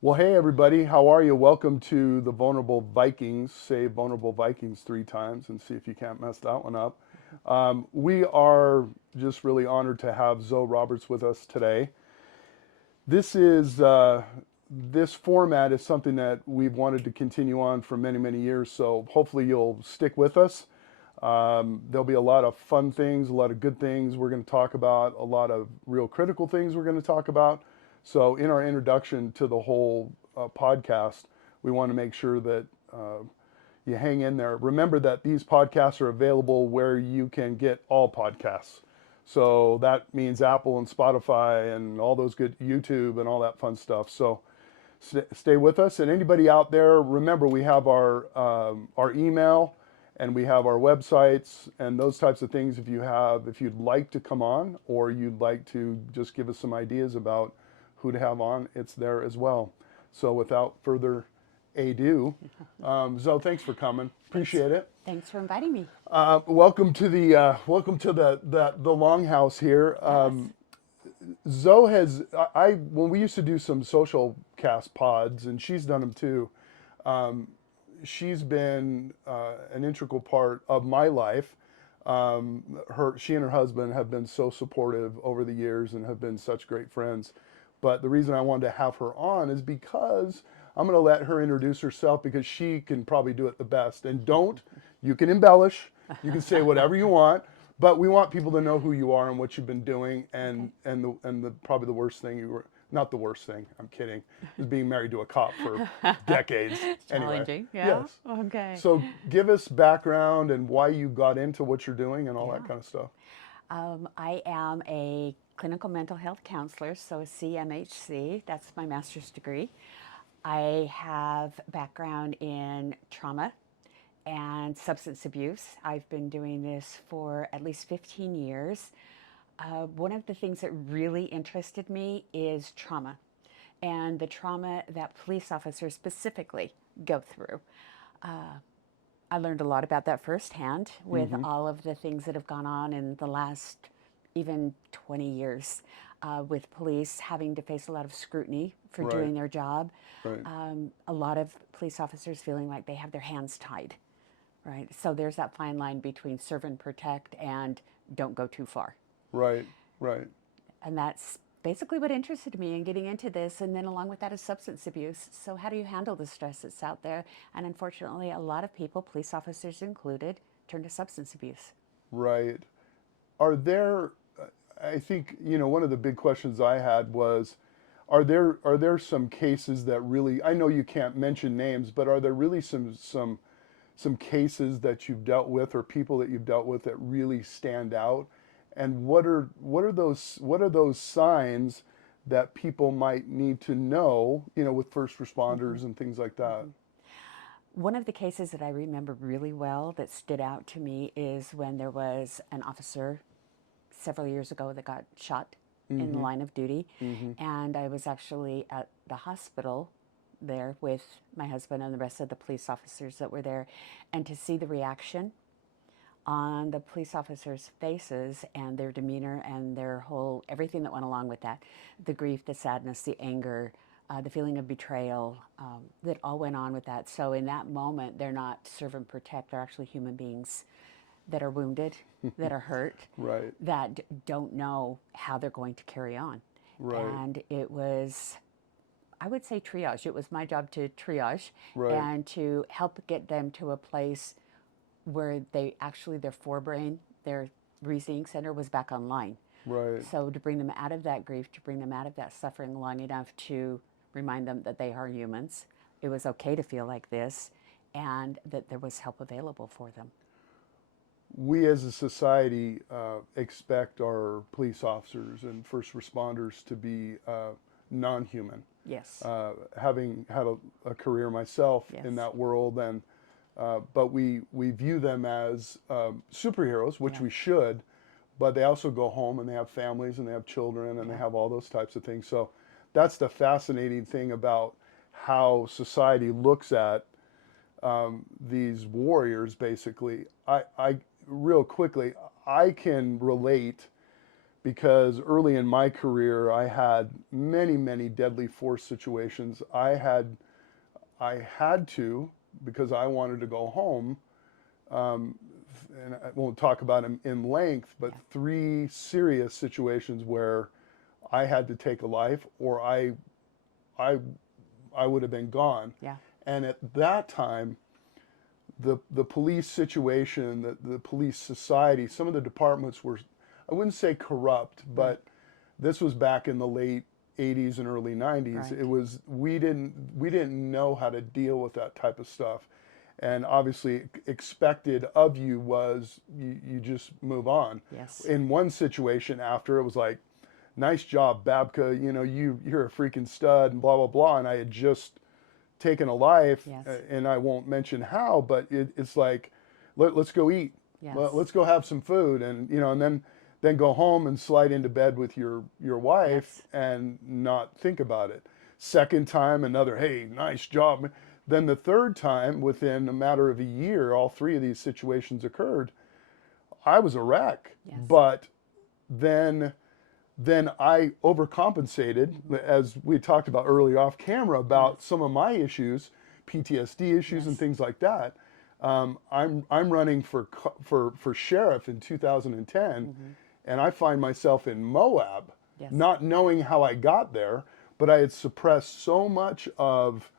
Well, hey everybody, how are you? Welcome to the Vulnerable Vikings. Say Vulnerable Vikings 3 times and see if you can't mess that one up. We are just really honored to have Zoe Roberts with us today. This is this format is something that we've wanted to continue on for many, many years. So hopefully you'll stick with us. There'll be a lot of fun things, a lot of good things we're going to talk about, a lot of real critical things we're going to talk about. So, in our introduction to the whole podcast, we want to make sure that you hang in there. Remember that these podcasts are available where you can get all podcasts. So, that means Apple and Spotify and all those good YouTube and all that fun stuff. So, stay with us. And anybody out there, remember we have our email and we have our websites and those types of things. If you'd like to come on or you'd like to just give us some ideas about who to have on, it's there as well. So without further ado, Zoe, thanks for coming. Appreciate it. Thanks for inviting me. Welcome to the longhouse here. Yes. Zoe has I when we used to do some social cast pods, and she's done them too. She's been an integral part of my life. She and her husband have been so supportive over the years and have been such great friends. But the reason I wanted to have her on is because I'm going to let her introduce herself because she can probably do it the best. And you can embellish, you can say whatever you want, but we want people to know who you are and what you've been doing. And Okay. the probably the worst thing not the worst thing, I'm kidding, is being married to a cop for decades. Anyway, Challenging. Yeah. yes. Okay. So give us background and why you got into what you're doing and all that Yeah. kind of stuff. I am a clinical mental health counselor, so a CMHC. That's my master's degree. I have background in trauma and substance abuse. I've been doing this for at least 15 years. One of the things that really interested me is trauma and the trauma that police officers specifically go through. I learned a lot about that firsthand with Mm-hmm. all of the things that have gone on in the last even 20 years with police having to face a lot of scrutiny for Right, doing their job. right. A lot of police officers feeling like they have their hands tied, right? So there's that fine line between serve and protect and don't go too far. Right, right. And that's basically what interested me in getting into this. And then along with that is substance abuse. So how do you handle the stress that's out there? And unfortunately, a lot of people, police officers included, turn to substance abuse. Right. Are there, I think, one of the big questions I had was, are there some cases that really, I know you can't mention names, but are there really some cases that you've dealt with or people that you've dealt with that really stand out? And what are those signs that people might need to know, with first responders and things like that? One of the cases that I remember really well that stood out to me is when there was an officer several years ago that got shot in the Mm-hmm. line of duty. Mm-hmm. And I was actually at the hospital there with my husband and the rest of the police officers that were there. And to see the reaction on the police officers' faces and their demeanor and their whole everything that went along with that, the grief, the sadness, the anger, the feeling of betrayal, that all went on with that. So in that moment, they're not serve and protect, they're actually human beings that are wounded, that are hurt, Right, that don't know how they're going to carry on. right, And it was, I would say, triage. It was my job to triage right, and to help get them to a place where they actually, their forebrain, their reasoning center was back online. right. So to bring them out of that grief, to bring them out of that suffering long enough to remind them that they are humans, it was okay to feel like this, and that there was help available for them. We as a society expect our police officers and first responders to be non-human. Yes. Having had a career myself Yes. in that world, and but we view them as superheroes, which Yeah. we should, but they also go home and they have families and they have children and they Yeah. have all those types of things. So that's the fascinating thing about how society looks at these warriors. Basically, I real quickly, I can relate because early in my career, I had many, many deadly force situations. I had to, because I wanted to go home, um, and I won't talk about them in length, but Yeah. 3 serious situations where I had to take a life, or I, I would have been gone. Yeah. And at that time, the police situation, the police society, some of the departments were, I wouldn't say corrupt, Right. but this was back in the late 80s and early 90s. Right. It was, we didn't know how to deal with that type of stuff. And obviously expected of you was you just move on. Yes. In one situation after, it was like, nice job, Babka, you know, you're a freaking stud and blah, blah, blah. And I had just taken a life, Yes. and I won't mention how, but it's like, let's go eat. Yes. Let's go have some food, and you know, and then go home and slide into bed with your wife, Yes. and not think about it. Second time, another, hey, nice job. Then the third time, within a matter of a year, all 3 of these situations occurred. I was a wreck, Yes. but then I overcompensated, as we talked about earlier off camera, about some of my issues, PTSD issues, and Yes. things like that. I'm running for sheriff in 2010, and I find myself in Moab, Yes. not knowing how I got there, but I had suppressed so much of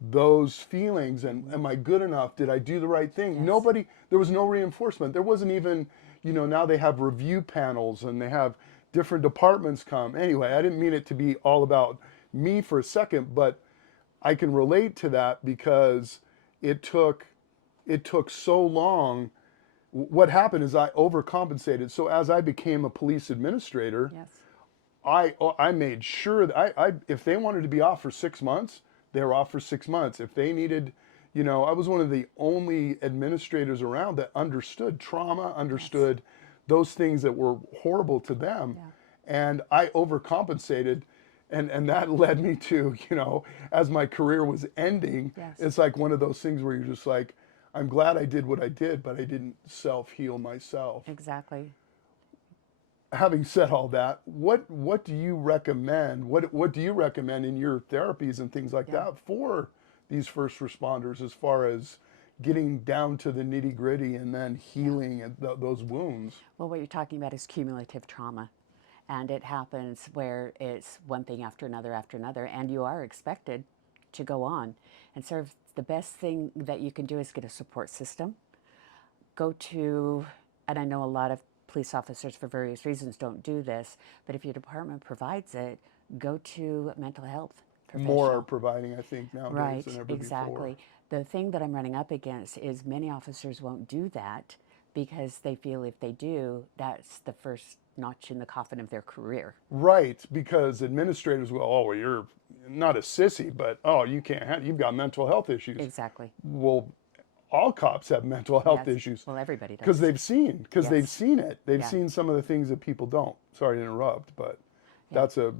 those feelings. And am I good enough? Did I do the right thing? Yes. Nobody, there was no reinforcement. There wasn't even, you know, now they have review panels and they have different departments come. Anyway, I didn't mean it to be all about me for a second, but I can relate to that because it took so long. What happened is I overcompensated. So as I became a police administrator, Yes. I made sure that I if they wanted to be off for 6 months, they were off for 6 months. If they needed, you know, I was one of the only administrators around that understood trauma, understood those things that were horrible to them. Yeah. And I overcompensated. And that led me to, you know, as my career was ending, Yes. it's like one of those things where you're just like, I'm glad I did what I did, but I didn't self-heal myself. Exactly. Having said all that, what do you recommend? What do you recommend in your therapies and things like Yeah. that for these first responders, as far as getting down to the nitty gritty and then healing those wounds? Well, what you're talking about is cumulative trauma. And it happens where it's one thing after another, and you are expected to go on. And sort of the best thing that you can do is get a support system. Go to, and I know a lot of police officers for various reasons don't do this, but if your department provides it, go to a mental health professional. More are providing, I think, nowadays Right, than ever exactly. The thing that I'm running up against is many officers won't do that because they feel if they do, that's the first notch in the coffin of their career. Right, because administrators will, oh, well, you're not a sissy, but oh, you can't have, you've got mental health issues. Exactly. Well, all cops have mental health Yes. issues. Well, everybody does. Because they've Yes. seen it. They've Yeah. seen some of the things that people don't. Sorry to interrupt, but that's a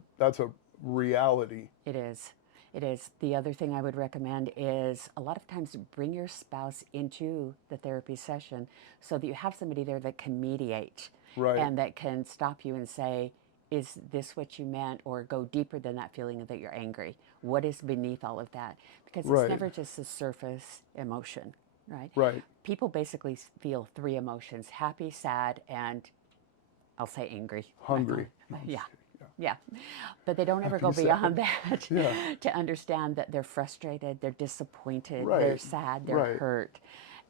reality. It is. It is. The other thing I would recommend is a lot of times bring your spouse into the therapy session so that you have somebody there that can mediate Right. and that can stop you and say, is this what you meant? Or go deeper than that feeling that you're angry. What is beneath all of that? Because it's Right. never just a surface emotion, right? Right. People basically feel 3 emotions: happy, sad, and I'll say angry. Hungry. Yeah. Yeah. But they don't ever go Happy, beyond that Yeah. to understand that they're frustrated, they're disappointed, they're Right. sad, they're Right. hurt.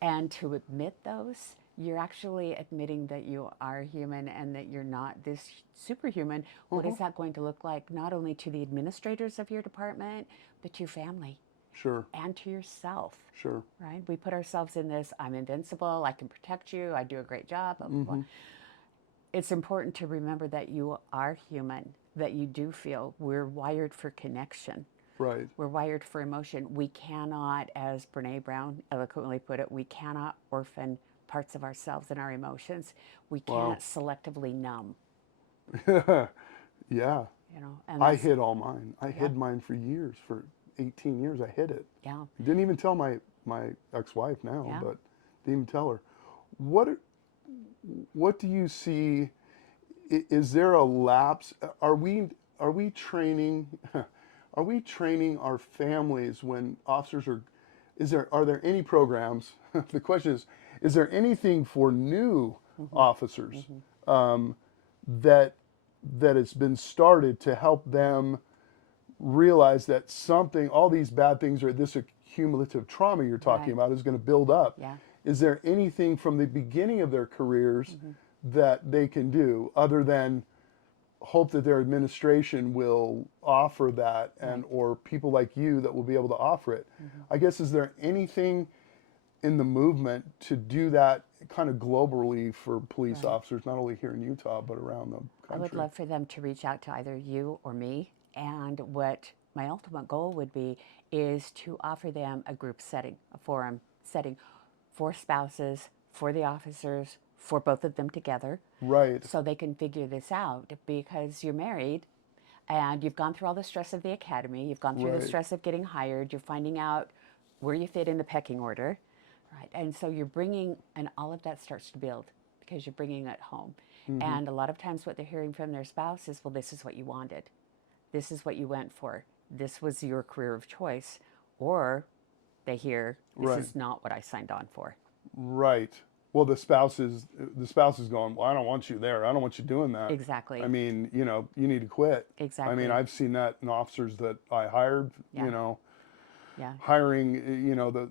And to admit those, you're actually admitting that you are human and that you're not this superhuman. What is that going to look like, not only to the administrators of your department, but to your family Sure. and to yourself? Sure. Right? We put ourselves in this, I'm invincible, I can protect you, I do a great job, blah, blah, blah. It's important to remember that you are human, that you do feel. We're wired for connection. Right. We're wired for emotion. We cannot, as Brene Brown eloquently put it, we cannot orphan parts of ourselves and our emotions. We can't selectively numb, Yeah. you know. And I that's- hid all mine. I hid mine for years. For 18 years, I hid it. Yeah. Didn't even tell my ex-wife now, Yeah. but didn't even tell her. What do you see is there a lapse? Are we training are we training our families when officers are? Are there any programs? The question is there anything for new officers that has been started to help them realize that all these bad things or this cumulative trauma you're talking Right. about is going to build up? Yeah. Is there anything from the beginning of their careers that they can do other than hope that their administration will offer that or people like you that will be able to offer it? I guess, is there anything in the movement to do that kind of globally for police officers, not only here in Utah, but around the country? I would love for them to reach out to either you or me. And what my ultimate goal would be is to offer them a group setting, a forum setting for spouses, for the officers, for both of them together. Right. So they can figure this out, because you're married and you've gone through all the stress of the academy, you've gone through the stress of getting hired, you're finding out where you fit in the pecking order, right? And so you're bringing, and all of that starts to build because you're bringing it home. And a lot of times what they're hearing from their spouse is, well, this is what you wanted. This is what you went for. This was your career of choice. Or they hear, this is not what I signed on for. Right. Well, the spouse is going, well, I don't want you there. I don't want you doing that. Exactly. I mean, you need to quit. Exactly. I mean, I've seen that in officers that I hired, Yeah. hiring,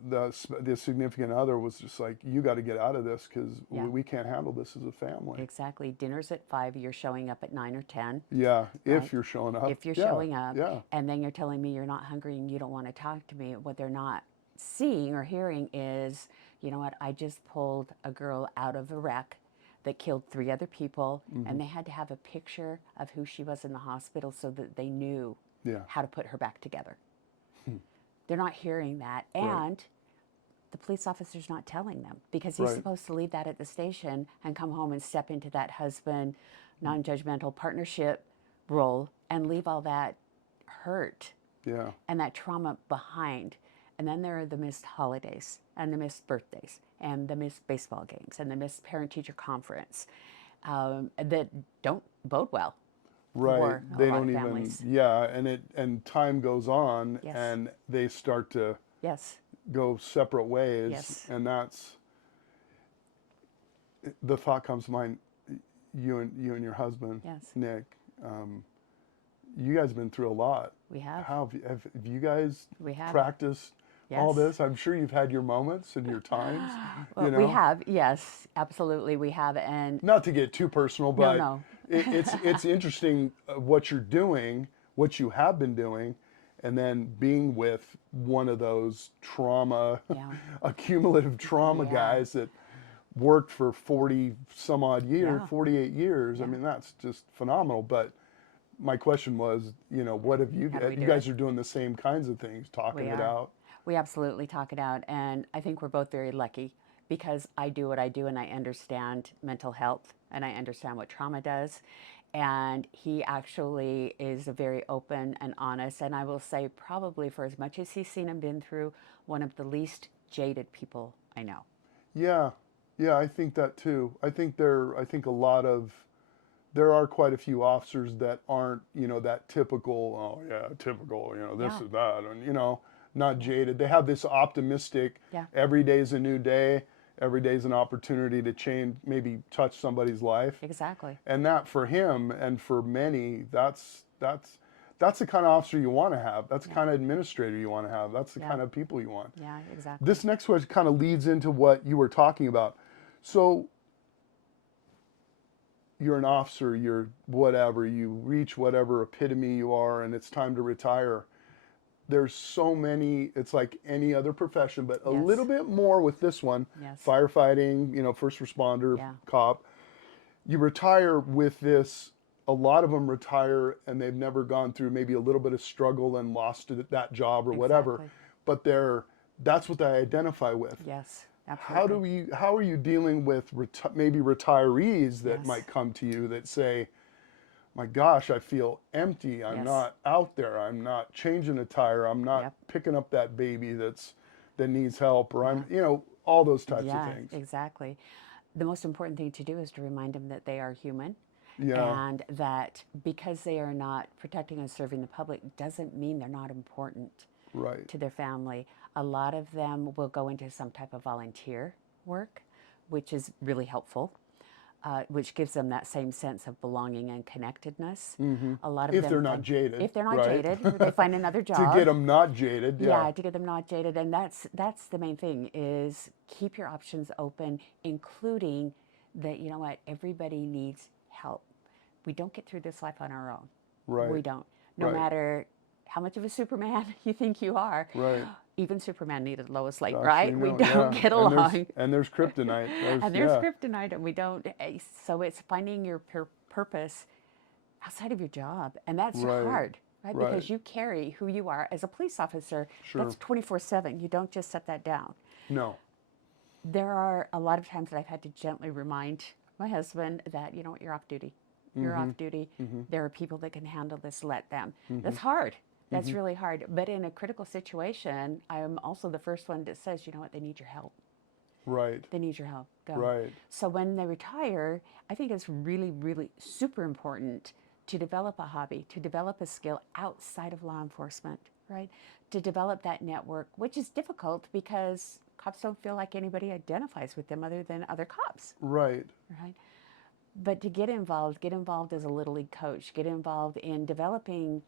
the significant other was just like, you got to get out of this because we can't handle this as a family. Exactly. Dinner's at 5, you're showing up at 9 or 10. Yeah, if Right? you're showing up. If you're showing up, Yeah. and then you're telling me you're not hungry and you don't want to talk to me, what they're not seeing or hearing is, you know what, I just pulled a girl out of a wreck that killed 3 other people, and they had to have a picture of who she was in the hospital so that they knew how to put her back together. They're not hearing that, and the police officer's not telling them, because he's supposed to leave that at the station and come home and step into that husband, non-judgmental partnership role and leave all that hurt and that trauma behind. And then there are the missed holidays and the missed birthdays and the missed baseball games and the missed parent-teacher conference that don't bode well. Right. They don't even. families. Yeah, and time goes on, and they start to go separate ways, and that's the thought comes to mind. You and your husband, Nick. You guys have been through a lot. We have. Have you guys practiced Yes. all this? I'm sure you've had your moments and your times. Well, we have, yes, absolutely, we have, and not to get too personal, but no. it's interesting what you're doing, what you have been doing, and then being with one of those accumulative trauma guys that worked for 40 some odd years, 48 years. I mean, that's just phenomenal. But my question was, what have you guys are doing the same kinds of things, talking it out. We absolutely talk it out, and I think we're both very lucky because I do what I do and I understand mental health and I understand what trauma does, and he actually is very open and honest, and I will say probably for as much as he's seen and been through, one of the least jaded people I know. Yeah, I think that too. I think there are quite a few officers that aren't, that typical, this is that, and, not jaded. They have this optimistic, every day's a new day, every day's an opportunity to change, maybe touch somebody's life. Exactly. And that for him and for many, that's the kind of officer you want to have. That's the kind of administrator you want to have. That's the kind of people you want. Yeah, exactly. This next question kind of leads into what you were talking about. So you're an officer, you're whatever, you reach whatever epitome you are, and it's time to retire. There's so many, it's like any other profession, but a little bit more with this one. Firefighting, first responder, cop. You retire with this, a lot of them retire and they've never gone through maybe a little bit of struggle and lost that job or whatever, but that's what they identify with. Yes, absolutely. How are you dealing with maybe retirees that might come to you that say, my gosh, I feel empty. I'm not out there. I'm not changing a tire. I'm not picking up that baby that needs help, or I'm, all those types of things. Exactly. The most important thing to do is to remind them that they are human Yeah. And that because they are not protecting and serving the public doesn't mean they're not important Right. to their family. A lot of them will go into some type of volunteer work, which is really helpful, which gives them that same sense of belonging and connectedness. A lot of If they're them not jaded. if they're not Right. jaded, they find another To get job. them not jaded. Yeah. Yeah, to get them not jaded, and that's the main thing is keep your options open, including that you know what everybody needs help. We don't get through this life on our own. Right. We don't. No Right. matter how much of a Superman you think you are, Right. even Superman needed Lois Lane, Gosh, right? I We know, don't yeah. get along. And there's kryptonite. And there's Yeah. kryptonite, and we don't. So it's finding your purpose outside of your job, and that's Right. hard, right? Right. Because you carry who you are as a police officer. Sure. That's 24/7. You don't just set that down. No. There are a lot of times that I've had to gently remind my husband that you know what, you're off duty. You're off duty. There are people that can handle this. Let them. That's hard. That's really hard. But in a critical situation, I'm also the first one that says, you know what, they need your help. Right. They need your help. Go. Right. So when they retire, I think it's really, really super important to develop a hobby, to develop a skill outside of law enforcement, right? To develop that network, which is difficult because cops don't feel like anybody identifies with them other than other cops, Right. right? But to get involved as a Little League coach, get involved in developing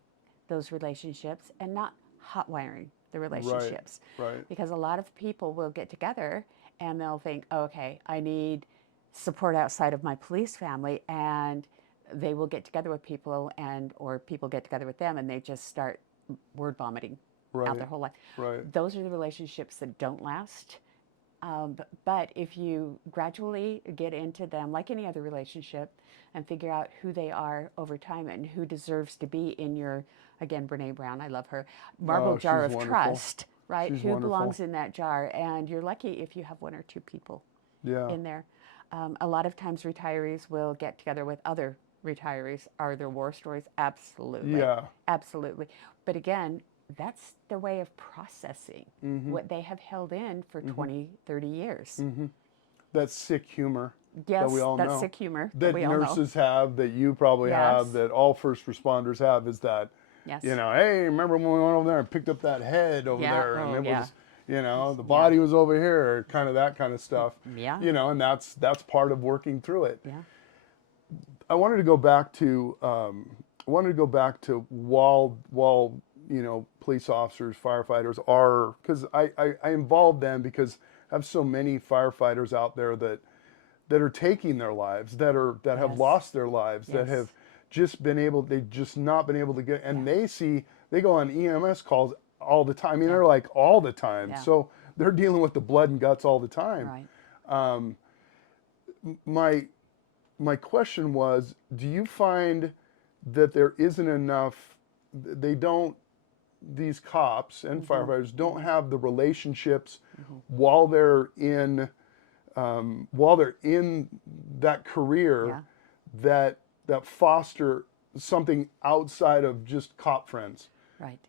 those relationships and not hot wiring the relationships. Right. Because a lot of people will get together and they'll think, oh, okay, I need support outside of my police family, and they will get together with people or people get together with them and they just start word vomiting out Right. their whole life. Right. Those are the relationships that don't last. But if you gradually get into them, like any other relationship, and figure out who they are over time and who deserves to be in your, again, Brene Brown, I love her, marble Oh, jar she's of wonderful. trust, right? She's Who wonderful. belongs in that jar? And you're lucky if you have one or two people Yeah. in there. A lot of times retirees will get together with other retirees. Are there war stories? Absolutely. Yeah. Absolutely. But again, that's their way of processing what they have held in for 20, 30 years. That sick humor Yes, that we all that's know. sick humor That we all know. nurses have, that you probably have, Yes. that all first responders have, is that, Yes. you know, hey, remember when we went over there and picked up that head over Yeah, there, and oh, it yeah. was, you know, the body was over here, kind of that kind of stuff. Yeah. You know, and that's part of working through it. Yeah. I wanted to go back to while you know, police officers, firefighters are, because I involve them because I have so many firefighters out there that are taking their lives, that have Yes. lost their lives, that Yes. have they've just not been able to get, and they go on EMS calls all the time. I mean, they're like all the time. Yeah. So they're dealing with the blood and guts all the time. Right. My question was, do you find that there isn't enough, these cops and firefighters don't have the relationships while they're in that career that foster something outside of just cop friends? Right.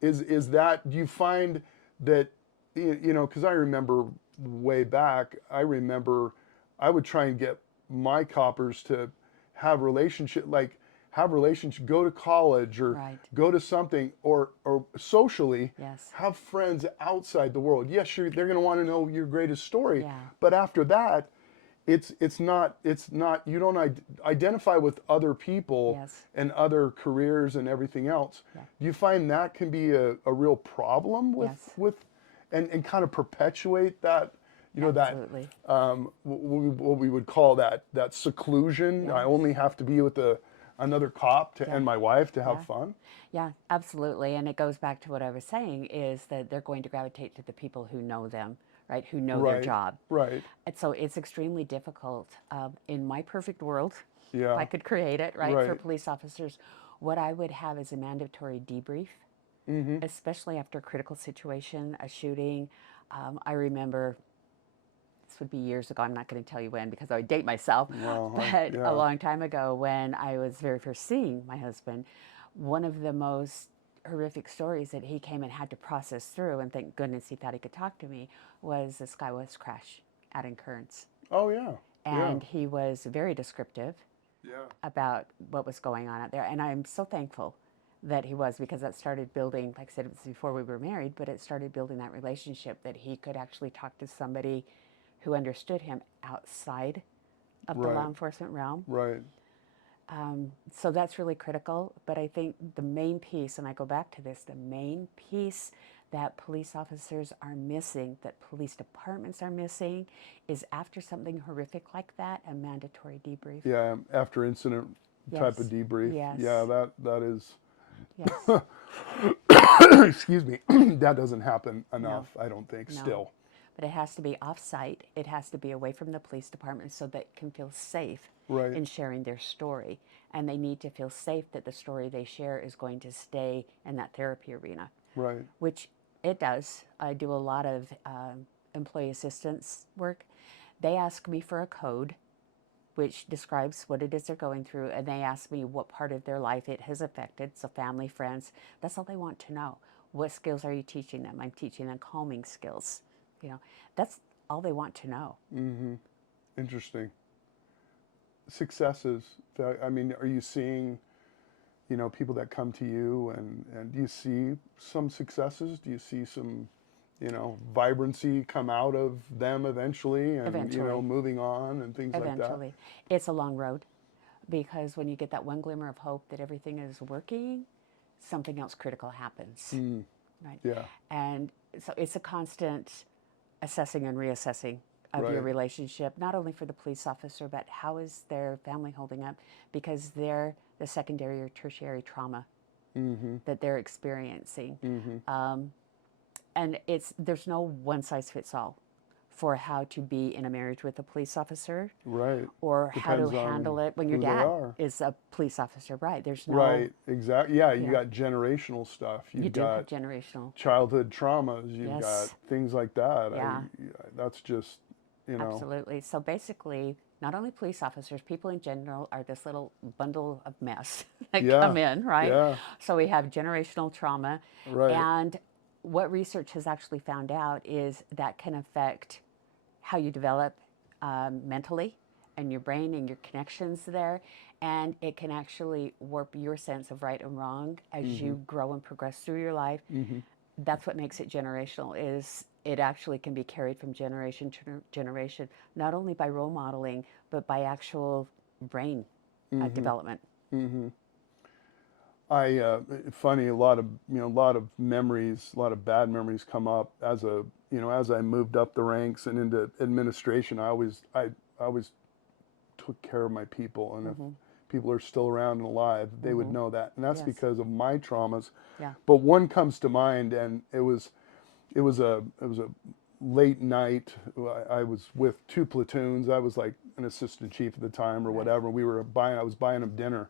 Is that, do you find that, you know, because I remember way back, I would try and get my coppers to have go to college or Right. go to something, or socially Yes. have friends outside the world. Yes, they're going to want to know your greatest story, Yeah. but after that, it's not you don't identify with other people Yes. and other careers and everything else. Yeah. Do you find that can be a real problem Yes. and kind of perpetuate that, you know, Absolutely. that what we would call that seclusion? I Yes. only have to be with another cop and my wife to have Yeah. fun. Yeah, absolutely. And it goes back to what I was saying, is that they're going to gravitate to the people who know them, right? Who know their Right. job. Right. And so it's extremely difficult. In my perfect world, Yeah. if I could create it, right, for Right. police officers, what I would have is a mandatory debrief, especially after a critical situation, a shooting. I remember, this would be years ago, I'm not going to tell you when because I would date myself, Well, but yeah. a long time ago when I was very first seeing my husband, one of the most horrific stories that he came and had to process through, and thank goodness he thought he could talk to me, was the SkyWest crash out in Kearns. Oh yeah. And he was very descriptive Yeah. about what was going on out there. And I'm so thankful that he was, because that started building, like I said, it was before we were married, but it started building that relationship that he could actually talk to somebody who understood him outside of the law Right. enforcement realm. Right. So that's really critical. But I think the main piece, and I go back to this, the main piece that police officers are missing, that police departments are missing, is after something horrific like that, a mandatory debrief. Yeah. After incident type of Yes. debrief. Yes. Yeah. That is. Yes. Excuse me. That doesn't happen enough. No. I don't think. No. Still. But it has to be off-site. It has to be away from the police department so that can feel safe Right. in sharing their story. And they need to feel safe that the story they share is going to stay in that therapy arena, Right. which it does. I do a lot of employee assistance work. They ask me for a code which describes what it is they're going through, and they ask me what part of their life it has affected. So family, friends, that's all they want to know. What skills are you teaching them? I'm teaching them calming skills. You know, that's all they want to know. Mm-hmm. Interesting. Successes. I mean, are you seeing, people that come to you, and do you see some successes? Do you see some, vibrancy come out of them eventually, and Eventually. moving on and things like that? Eventually. It's a long road, because when you get that one glimmer of hope that everything is working, something else critical happens. Right? Yeah. And so it's a constant assessing and reassessing of your Right. relationship, not only for the police officer, but how is their family holding up, because they're the secondary or tertiary trauma that they're experiencing. And there's no one size fits all for how to be in a marriage with a police officer, Right. or how to Depends on handle it when your who they dad are. is a police officer. Right? There's no. Right. Exactly. Yeah. You Yeah. got generational stuff. You You've do got have generational. childhood traumas. You've got Yes. things like that. Yeah. That's just, Absolutely. So basically, not only police officers, people in general are this little bundle of mess that Yeah. come in, right? Yeah. So we have generational trauma. Right. And what research has actually found out is that can affect how you develop mentally, and your brain and your connections there. And it can actually warp your sense of right and wrong as you grow and progress through your life. That's what makes it generational, is it actually can be carried from generation to generation, not only by role modeling, but by actual brain development. Funny, a lot of memories, a lot of bad memories come up as I moved up the ranks and into administration. I always took care of my people, and if people are still around and alive, they would know that, and that's Yes. because of my traumas. Yeah. But one comes to mind, and it was a late night. I was with two platoons. I was like an assistant chief at the time or whatever. I was buying them dinner,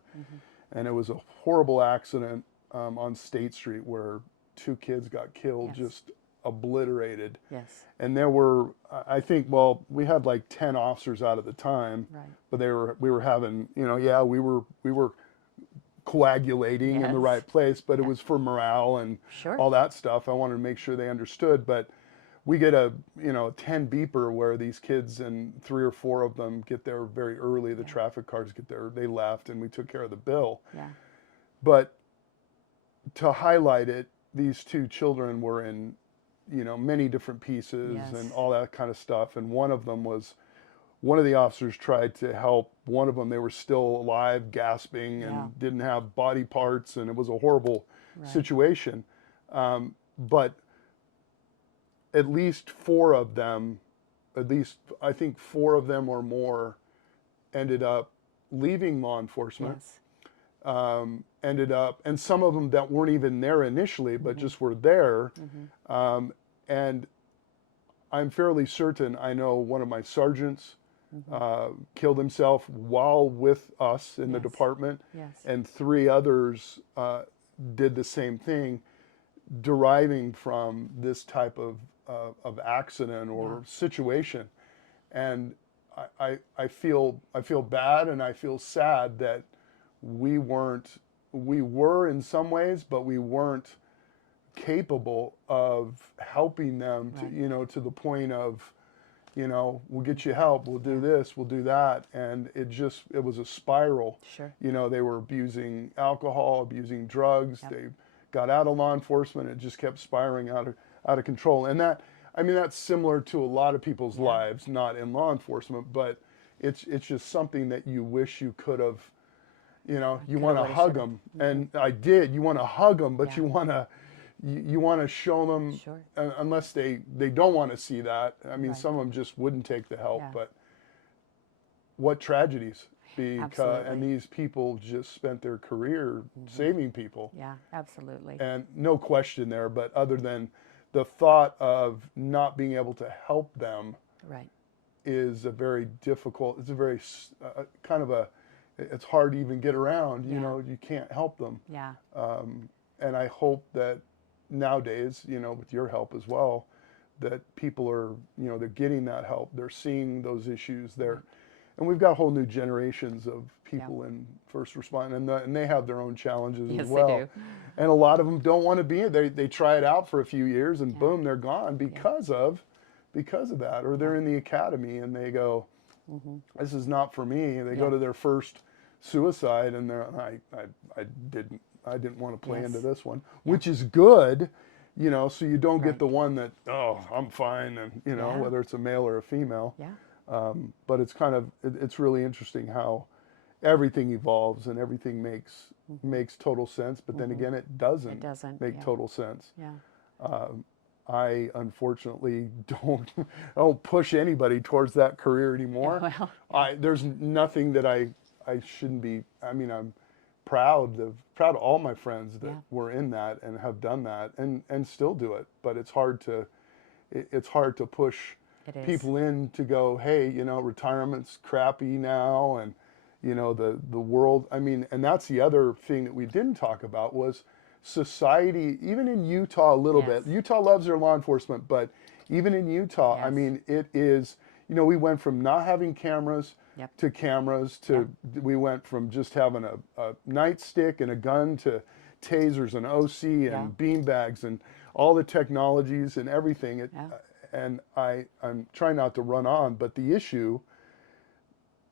and it was a horrible accident on State Street where two kids got killed, Yes. just obliterated. Yes. And there were, I think, well, we had like 10 officers out at the time, Right. but we were having, we were coagulating in the Yes. right place, but it was for morale and Sure. all that stuff. I wanted to make sure they understood, but we get a 10 beeper where these kids, and 3 or 4 of them get there very early. The traffic cars get there. They left, and we took care of the bill. Yeah. But to highlight it, these two children were in, many different pieces Yes. and all that kind of stuff. And one of the officers tried to help one of them. They were still alive, gasping, and Yeah. didn't have body parts, and it was a horrible Right. situation. But at least 4 of them, I think 4 of them or more, ended up leaving law enforcement. Yes. And some of them that weren't even there initially, but just were there. And I'm fairly certain, I know one of my sergeants killed himself while with us in the Yes. department, Yes. and 3 others did the same thing, deriving from this type of accident or situation. And I feel bad, and I feel sad that we were in some ways, but we weren't capable of helping them Right. to the point of you know, we'll get you help, we'll do this, we'll do that. And it was a spiral. Sure. You know, they were abusing alcohol, abusing drugs. Yep. They got out of law enforcement. It just kept spiraling out of control. And that, I mean, that's similar to a lot of people's lives, not in law enforcement, but it's just something that you wish you could have, you know, you want to hug them. And I did. You want to hug them, but you want to show them, Sure. unless they don't want to see that. I mean, Right. some of them just wouldn't take the help, Yeah. but what tragedies. Absolutely. And these people just spent their career saving people. Yeah, absolutely. And no question there, but other than the thought of not being able to help them Right. is a very difficult, it's a very kind of a, it's hard to even get around, you know, you can't help them. Yeah. And I hope that nowadays, you know, with your help as well, that people are, you know, they're getting that help, they're seeing those issues there. And we've got whole new generations of people in first respond, and they have their own challenges Yes, as well. they do. And a lot of them don't want to be in. They try it out for a few years, and boom, they're gone because of that. Or they're in the academy and they go, "This is not for me." And they go to their first suicide, and I didn't want to play into this one, which is good, you know. So you don't get the one that, oh, I'm fine, and you know, whether it's a male or a female. Yeah. But it's kind of, it's really interesting how everything evolves and everything makes total sense. But then again, it doesn't make total sense. Yeah. I unfortunately don't push anybody towards that career anymore. Well, There's nothing that I shouldn't be. I mean, I'm proud of all my friends that were in that and have done that and still do it. But it's hard to push people in to go, hey, you know, retirement's crappy now, and you know, the world. I mean, and that's the other thing that we didn't talk about was society. Even in Utah, a little bit. Utah loves their law enforcement, but even in Utah, I mean, it is. You know, we went from not having cameras to cameras to we went from just having a nightstick and a gun to tasers and OC and beanbags and all the technologies and everything. And I'm trying not to run on, but the issue,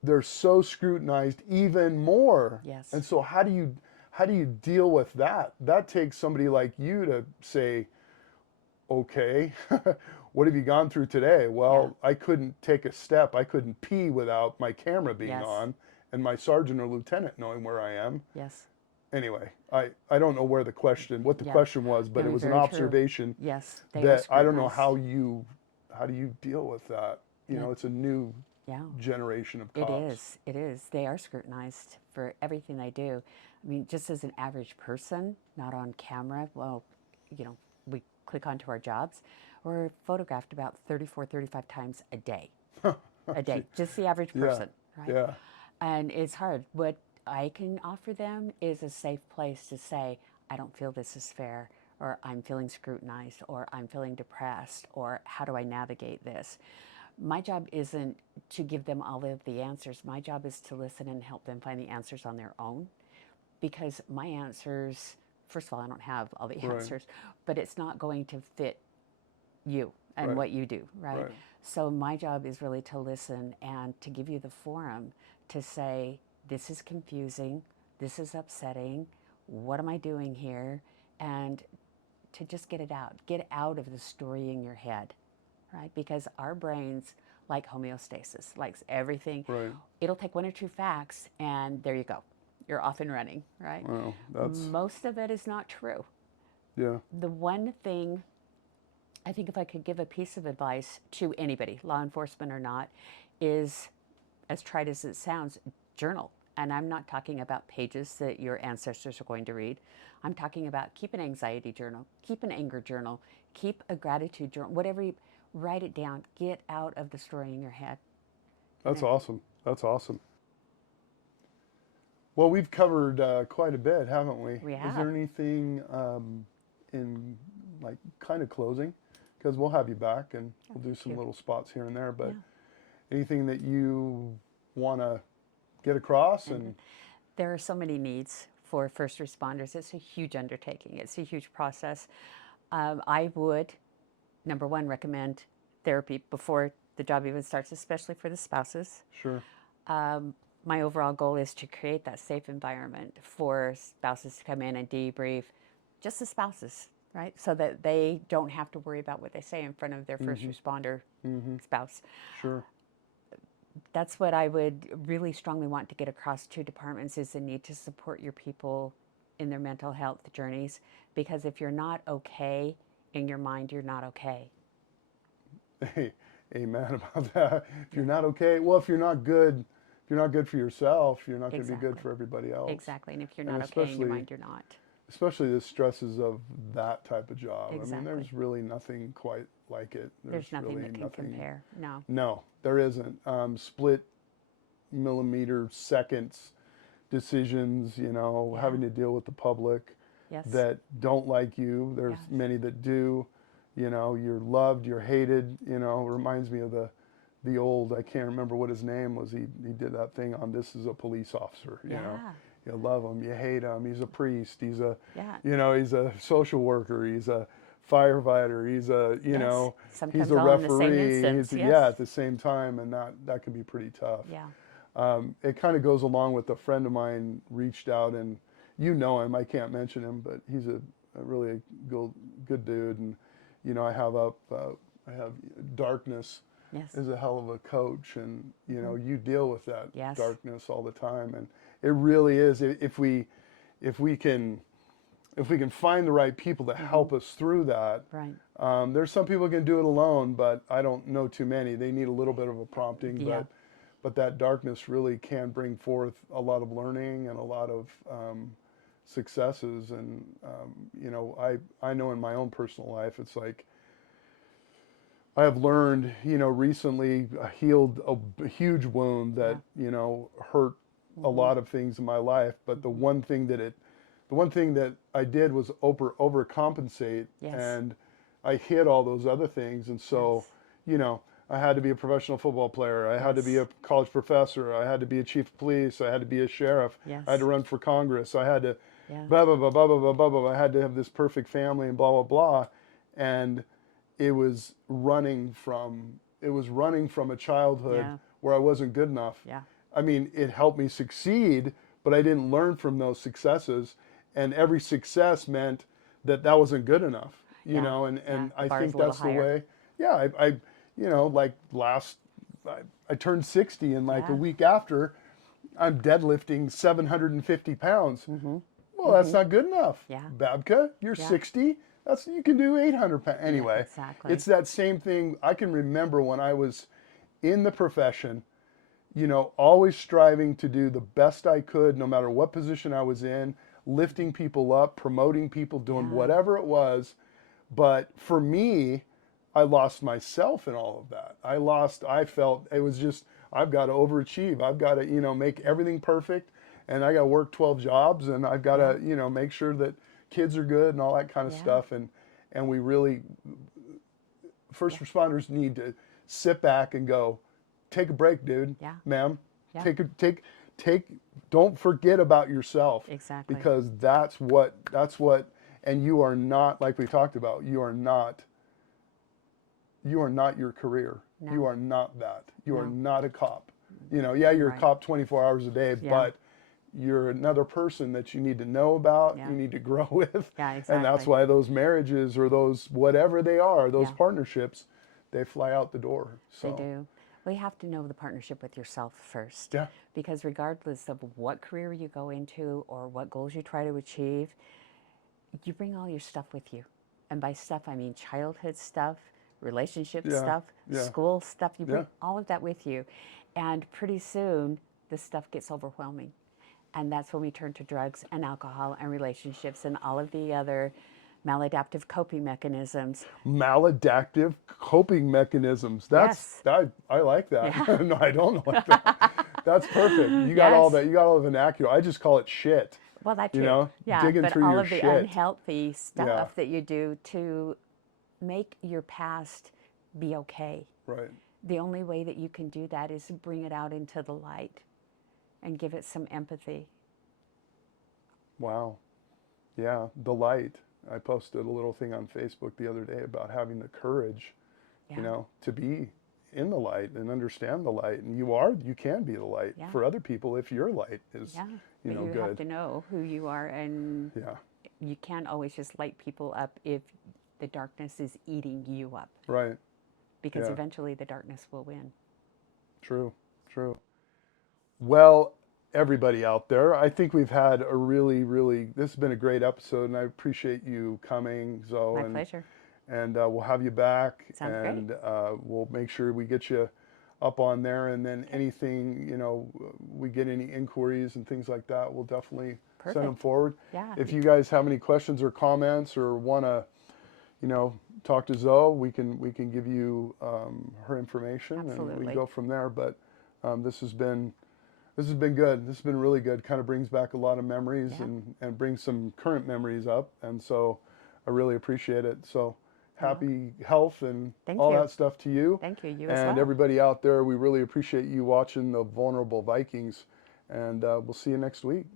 they're so scrutinized even more. Yes. And so how do you deal with that? That takes somebody like you to say, okay, what have you gone through today? Well, I couldn't take a step. I couldn't pee without my camera being on and my sergeant or lieutenant knowing where I am. Yes. Anyway, I don't know what the question was, but it was an observation. Yes, that I don't know how do you deal with that? You know, it's a new generation of cops. It is. They are scrutinized for everything they do. I mean, just as an average person, not on camera, well, you know, we click onto our jobs, we're photographed about 34, 35 times a day. A day, just the average person, right? Yeah. And it's hard. What I can offer them is a safe place to say, I don't feel this is fair, or I'm feeling scrutinized, or I'm feeling depressed, or how do I navigate this? My job isn't to give them all of the answers. My job is to listen and help them find the answers on their own, because my answers, first of all, I don't have all the answers, but it's not going to fit you and what you do, right? So my job is really to listen and to give you the forum to say, this is confusing, this is upsetting, what am I doing here? And to just get it out of the story in your head, right? Because our brains like homeostasis, likes everything. It'll take one or two facts and there you go. You're off and running, right? Well, most of it is not true. Yeah. The one thing, I think if I could give a piece of advice to anybody, law enforcement or not, is, as trite as it sounds, journal. And I'm not talking about pages that your ancestors are going to read. I'm talking about keep an anxiety journal, keep an anger journal, keep a gratitude journal, whatever you, write it down, get out of the story in your head. That's awesome. That's awesome. Well, we've covered quite a bit, haven't we? We have. Is there anything in like kind of closing? Because we'll have you back and we'll do some little spots here and there, but anything that you want to get across? And there are so many needs for first responders. It's a huge undertaking. It's a huge process. I would, number one, recommend therapy before the job even starts, especially for the spouses. Sure. My overall goal is to create that safe environment for spouses to come in and debrief, just the spouses, right? So that they don't have to worry about what they say in front of their first responder spouse. Sure. That's what I would really strongly want to get across to departments, is the need to support your people in their mental health journeys. Because if you're not okay in your mind, you're not okay. Hey, amen about that. If you're not okay, well, if you're not good for yourself, you're not going to be good Exactly. for everybody else. Exactly. And if you're And not okay in your mind, you're not. especially the stresses of that type of job. I mean, Exactly. there's really nothing quite like it. There's nothing really that can compare. No. No, there isn't. Split millimeter seconds decisions, you know, Yeah. having to deal with the public Yes. that don't like you. There's Yes. many that do. You know, you're loved, you're hated. You know, it reminds me of the old, I can't remember what his name was. He did that thing on This Is a Police Officer. You know, Yeah. you love him, you hate him. He's a priest. He's a, Yeah. you know, he's a social worker. He's a firefighter. He's a, you Yes. know, Sometimes he's a all in the same referee. instance, He's, yes. Yeah, at the same time, and that can be pretty tough. Yeah. It kind of goes along with a friend of mine reached out, and you know him. I can't mention him, but he's a really good dude. And you know, I have Darkness Yes. is a hell of a coach, and you know, you deal with that Yes. darkness all the time, and it really is. If we can find the right people to help us through that. Right. There's some people who can do it alone, but I don't know too many. They need a little bit of a prompting, Yeah. but that darkness really can bring forth a lot of learning and a lot of successes. And you know, I know in my own personal life, it's like I have learned, you know, recently healed a huge wound that you know hurt a lot of things in my life. But the one thing that I did was overcompensate, Yes. and I hid all those other things. And so, Yes. you know, I had to be a professional football player. I had to be a Yes. college professor. I had to be a chief of police. I had to be a sheriff. Yes. I had to run for Congress. I had to, Yeah. blah, blah, blah, blah, blah, blah, blah, blah. I had to have this perfect family and blah, blah, blah. And it was running from a childhood Yeah. where I wasn't good enough. Yeah. I mean, it helped me succeed, but I didn't learn from those successes. And every success meant that wasn't good enough, you Yeah. know, and Yeah. The I bar's think a little that's the higher. way. Yeah, I you know, like I turned 60, and like a Yeah. week after, I'm deadlifting 750 pounds. Well, that's not good enough. Yeah. Babka, you're Yeah. 60. You can do 800 pounds. Anyway, exactly. it's that same thing. I can remember when I was in the profession, you know, always striving to do the best I could, no matter what position I was in, lifting people up, promoting people, doing Yeah. whatever it was. But for me, I lost myself in all of that. I felt it was just, I've got to overachieve. I've got to, you know, make everything perfect, and I got to work 12 jobs, and I've got to, you know, make sure that kids are good and all that kind of Yeah. stuff. And we really, first responders need to sit back and go, take a break, dude, Yeah. ma'am. Yeah. Don't forget about yourself. Exactly. Because that's what, and you are not, like we talked about, you are not your career. No. You are not that. You are No. not a cop. You know, yeah, you're Right. a cop 24 hours a day, Yeah. but you're another person that you need to know about, Yeah. you need to grow with. Yeah, And that's exactly. why those marriages or those whatever they are, those Yeah. partnerships, they fly out the door. So They do. Well, you have to know the partnership with yourself first. Yeah. Because regardless of what career you go into or what goals you try to achieve, you bring all your stuff with you. And by stuff, I mean childhood stuff, relationship Yeah. stuff, Yeah. school stuff. You bring Yeah. all of that with you. And pretty soon, this stuff gets overwhelming. And that's when we turn to drugs and alcohol and relationships and all of the other maladaptive coping mechanisms. Maladaptive coping mechanisms. Yes. I like that. Yeah. No, I don't like that. That's perfect. You got all Yes. that. You got all the vernacular. I just call it shit. Well, that too. You know, yeah, digging but through all your of the shit. unhealthy stuff Yeah. that you do to make your past be okay. Right. The only way that you can do that is bring it out into the light and give it some empathy. Wow. Yeah, the light. I posted a little thing on Facebook the other day about having the courage, Yeah. you know, to be in the light and understand the light, and you can be the light Yeah. for other people if your light is, Yeah. you But know, you good. have to know who you are, and Yeah. you can't always just light people up if the darkness is eating you up, Right. because Yeah. eventually the darkness will win. True. True. Well, everybody out there, I think we've had a really, this has been a great episode, and I appreciate you coming, Zoe, My pleasure. and we'll have you back, Sounds great. and we'll make sure we get you up on there, and then anything, you know, we get any inquiries and things like that, we'll definitely send them Perfect. forward. Yeah. If you guys have any questions or comments or want to, you know, talk to Zoe, we can give you her information, and we Absolutely. can go from there. But this has been good. This has been really good. Kind of brings back a lot of memories, Yeah. and brings some current memories up, and so I really appreciate it. So happy health and Thank all you. that stuff to you. Thank you. You as And well. everybody out there, we really appreciate you watching the Vulnerable Vikings, and we'll see you next week.